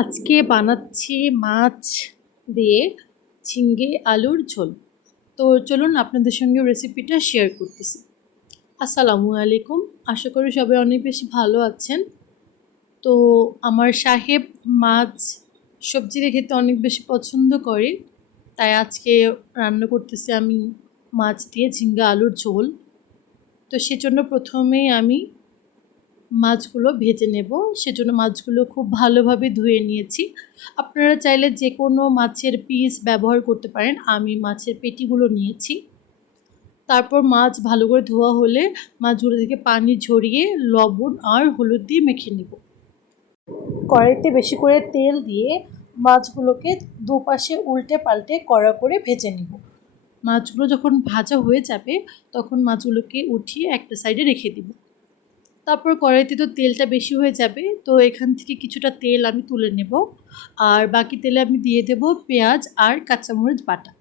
আজকে বানাচ্ছি মাছ দিয়ে ঝিঙ্গে আলুর ঝোল। তো চলুন আপনাদের সঙ্গে রেসিপিটা শেয়ার করতেছি। আসসালামু আলাইকুম। আশা করি সবাই অনেক বেশি ভালো আছেন। তো আমার সাহেব মাছ সবজি খেতে অনেক বেশি পছন্দ করে, তাই আজকে রান্না করতেছি আমি মাছ দিয়ে ঝিঙ্গা আলুর ঝোল। তো সেজন্য প্রথমেই আমি মাছগুলো ভেজে নেব। সেজন্য মাছগুলো খুব ভালোভাবে ধুয়ে নিয়েছি। আপনারা চাইলে যে কোনো মাছের পিস ব্যবহার করতে পারেন। আমি মাছের পেটিগুলো নিয়েছি। তারপর মাছ ভালো করে ধোয়া হলে মাছগুলো থেকে পানি ঝরিয়ে লবণ আর হলুদ দিয়ে মেখে নেব। কড়াইতে বেশি করে তেল দিয়ে মাছগুলোকে দুপাশে উল্টে পাল্টে কড়া করে ভেজে নেব। মাছগুলো যখন ভাজা হয়ে যাবে, তখন মাছগুলোকে উঠিয়ে একটা সাইডে রেখে দিব। তারপর কড়াইতে তো তেলটা বেশি হয়ে যাবে, তো এখান থেকে কিছুটা তেল আমি তুলে নেব। আর বাকি তেলে আমি দিয়ে দেব পেঁয়াজ আর কাঁচামরিচ বাটা।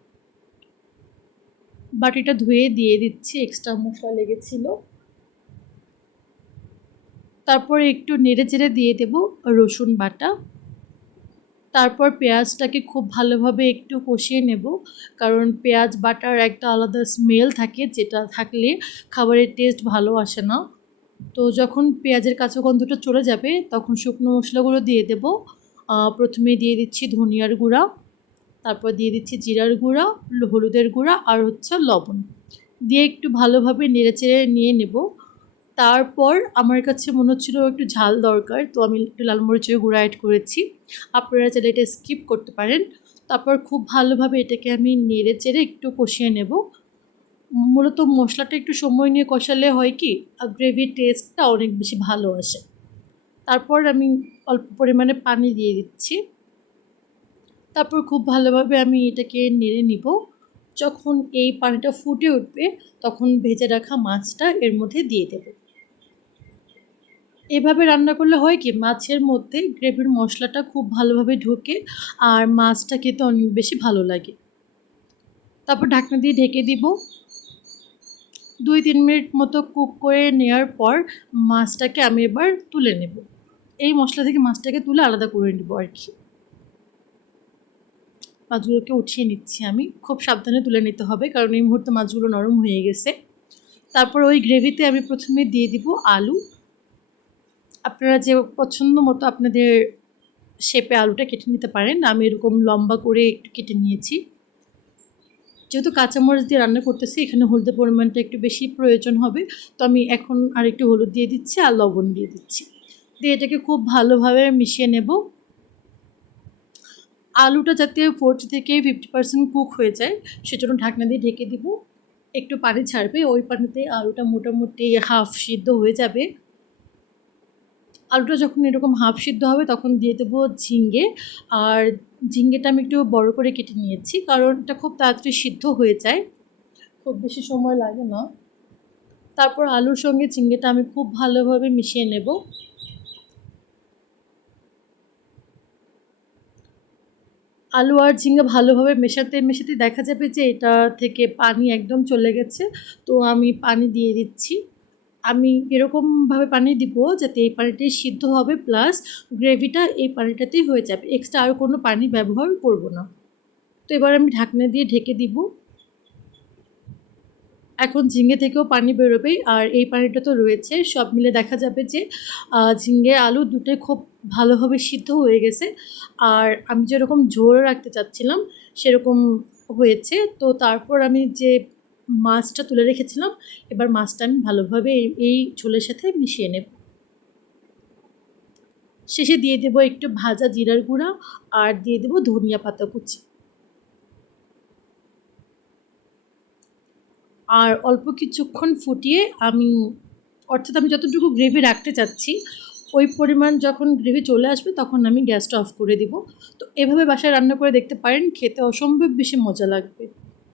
বাটিটা ধুয়ে দিয়ে দিচ্ছি এক্সট্রা মশলা লেগেছিল। তারপর একটু নেড়ে চেড়ে দিয়ে দেব রসুন বাটা। তারপর পেঁয়াজটাকে খুব ভালোভাবে একটু কষিয়ে নেব, কারণ পেঁয়াজ বাটার একটা আলাদা স্মেল থাকে, যেটা থাকলে খাবারের টেস্ট ভালো আসে না। তো যখন পেঁয়াজের কাঁচা গন্ধটা চলে যাবে, তখন শুকনো মশলাগুলো দিয়ে দেব। প্রথমে দিয়ে দিচ্ছি ধনিয়ার গুঁড়া, তারপর দিয়ে দিচ্ছি জিরার গুঁড়া, হলুদের গুঁড়া আর হচ্ছে লবণ। দিয়ে একটু ভালোভাবে নেড়েচেড়ে নিয়ে নেব। তারপর আমার কাছে মনে হচ্ছিল একটু ঝাল দরকার, তো আমি একটু লাল মরিচের গুঁড়া অ্যাড করেছি। আপনারা চাইলে এটা স্কিপ করতে পারেন। তারপর খুব ভালোভাবে এটাকে আমি নেড়ে চেড়ে একটু কষিয়ে নেব। মূলত মশলাটা একটু সময় নিয়ে কষালে হয় কি, আর গ্রেভির টেস্টটা অনেক বেশি ভালো আসে। তারপর আমি অল্প পরিমাণে পানি দিয়ে দিচ্ছি। তারপর খুব ভালোভাবে আমি এটাকে নেড়ে নিব। যখন এই পানিটা ফুটে উঠবে, তখন ভেজে রাখা মাছটা এর মধ্যে দিয়ে দেব। এভাবে রান্না করলে হয় কি, মাছের মধ্যে গ্রেভির মশলাটা খুব ভালোভাবে ঢোকে, আর মাছটা খেতে অনেক বেশি ভালো লাগে। তারপর ঢাকনা দিয়ে ঢেকে দিব। দুই, তিন মিনিট মতো কুক করে নেওয়ার পর মাছটাকে আমি এবার তুলে নেব। এই মশলা থেকে মাছটাকে তুলে আলাদা করে নেব আর কি। মাছগুলোকে উঠিয়ে নিচ্ছি আমি। খুব সাবধানে তুলে নিতে হবে, কারণ এই মুহূর্তে মাছগুলো নরম হয়ে গেছে। তারপর ওই গ্রেভিতে আমি প্রথমে দিয়ে দিব আলু। আপনারা যে পছন্দ মতো আপনাদের শেপে আলুটা কেটে নিতে পারেন, আমি এরকম লম্বা করে একটু কেটে নিয়েছি। যেহেতু কাঁচামরিচ দিয়ে রান্না করতেছি, এখানে হলুদের পরিমাণটা একটু বেশি প্রয়োজন হবে। তো আমি এখন আর একটু হলুদ দিয়ে দিচ্ছি আর লবণ দিয়ে দিচ্ছি। দিয়ে এটাকে খুব ভালোভাবে মিশিয়ে নেব। আলুটা যাতে ফোর্টি থেকে ফিফটি পার্সেন্ট কুক হয়ে যায়, সেজন্য ঢাকনা দিয়ে ঢেকে দিব। একটু পানি ছাড়বে, ওই পানিতে আলুটা মোটামুটি হাফ সিদ্ধ হয়ে যাবে। আলুটা যখন এরকম হাফ সিদ্ধ হবে, তখন দিয়ে দেবো ঝিঙ্গে আর ঝিঙ্গেটা আমি একটু বড় করে কেটে নিয়েছি, কারণ এটা খুব তাড়াতাড়ি সিদ্ধ হয়ে যায়। খুব বেশি সময় লাগে না। তারপর আলুর সঙ্গে ঝিঙ্গেটা আমি খুব ভালোভাবে মিশিয়ে নেব। আলু আর ঝিঙ্গা ভালোভাবে মেশাতে মেশাতে দেখা যাবে যে এটা থেকে পানি একদম চলে গেছে, তো আমি পানি দিয়ে দিচ্ছি। আমি এরকমভাবে পানি দিব যাতে এই পানিটাই সিদ্ধ হবে প্লাস গ্রেভিটা এই পানিটাতেই হয়ে যাবে। এক্সট্রা আর কোনো পানি ব্যবহার করব না। তো এবার আমি ঢাকনা দিয়ে ঢেকে দিব। এখন ঝিঙে থেকেও পানি বেরোবে, আর এই পানিটা তো রয়েছে। সব মিলে দেখা যাবে যে ঝিঙে আলু দুটোই খুব ভালোভাবে সিদ্ধ হয়ে গেছে। আর আমি যেরকম ঝোল রাখতে চাচ্ছিলাম, সেরকম হয়েছে। তো তারপর আমি যে মাছটা তুলে রেখেছিলাম। এবার মাছটা আমি ভালোভাবে এই ঝোলের সাথে মিশিয়ে নেব। শেষে দিয়ে দেবো একটু ভাজা জিরার গুঁড়া আর দিয়ে দেবো ধনিয়া পাতা কুচি। আর অল্প কিছুক্ষণ ফুটিয়ে আমি, অর্থাৎ আমি যতটুকু গ্রেভি রাখতে চাচ্ছি, ওই পরিমাণ যখন গ্রেভি চলে আসবে তখন আমি গ্যাসটা অফ করে দিব। তো এভাবে বাসায় রান্না করে দেখতে পারেন, খেতে অসম্ভব বেশি মজা লাগবে।